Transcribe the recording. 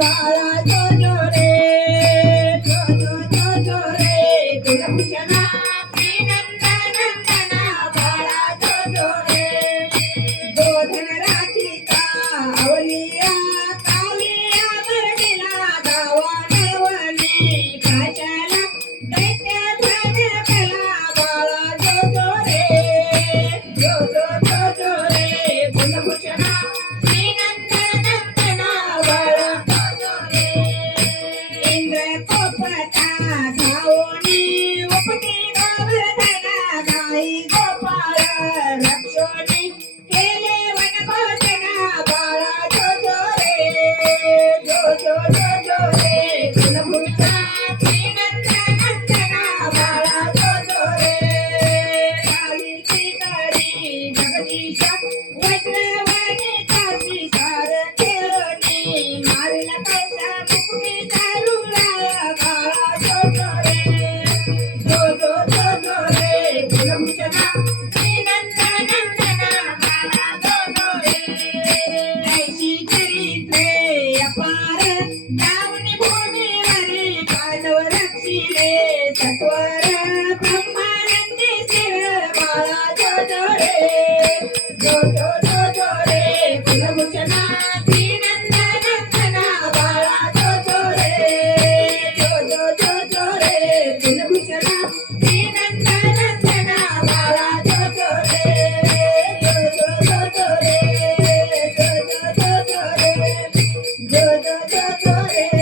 बाळा जो जो रे जो जो जो जो रे कुलभूषणा श्रीनंदनंदना बाळा जो जो रे गोधन राखीचा अवलिया कालिया बरडीला गावा नवली काशाला दैत्य ध्वज कला बाळा जो जो रे जो जो जो जो रे कुलभूषणा श्रीनंदनंदना बाळा जो जो रे इंद्र कोपटा धावोनी उपटी गोवर्धना गाई गोपाळ रक्षोनी केले वनभोजना बाळा जो जो रे जो जो जो जो रे कुलभूषणा श्रीनंदनंदना बाळा जो जो रे कालीची कडी जगदीशा वज्रवाणी काशी सार केळणी मारला पैसा मुकुटी दारुला बाळा जो जो रे जो जो जो जो रे कुलभूषणा श्रीनंदनंदना बाळा जो जो रे ऐशी चरित्रे अपार दावणी भूमीवरी पांडव रक्षिले सत्वर ब्रह्मानंदी शिर बाळा जो जो रे जो जो जो जो रे कुलभूषणा श्रीनंदनंदना बाळा जो जो रे जो जो जो जो रे कुलभूषणा श्रीनंदनंदना बाळा जो जो रे जो जो जो जो रे जो जो जो जो रे जो जो जो जो रे